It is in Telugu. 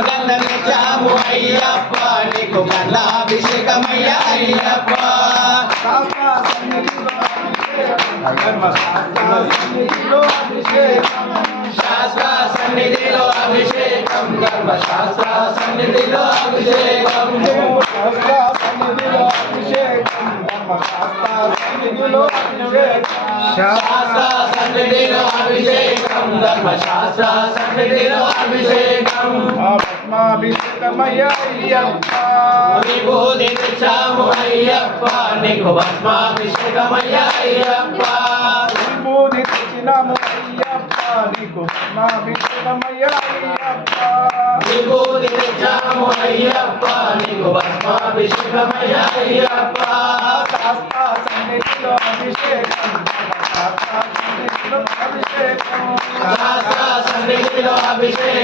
గంధం తెచ్చాము అయ్యప్ప నీకు గంధాభిషేకమయ్య అయ్యప్ప శాస్త్ర సన్నిధిలో అభిషేకం ధర్మశాస్త్ర సన్నిధిలో అభిషేకం శాస్త్ర సన్నిధిలో అభిషేకం ధర్మశాస్త్ర సన్నిధిలో అభిషేకం భస్మాభిషేకమయ్య అయ్యప్ప విభూతి తెచ్చాము అయ్యప్ప నీకు భస్మాభిషేకమయ్య అయ్యప్ప విభూతి తెచ్చినాము అయ్యప్ప నీకు భస్మాభిషేకమయ్య అయ్యప్ప విభూతి తెచ్చాము అయ్యప్ప నీకు భస్మాభిషేకమయ్య అయ్యప్ప శాస్త్ర సన్నిధిలో అభిషేకం శాస్త్ర సన్నిధిలో అభిషేకం శాస్త్ర సన్నిధిలో అభిషేకం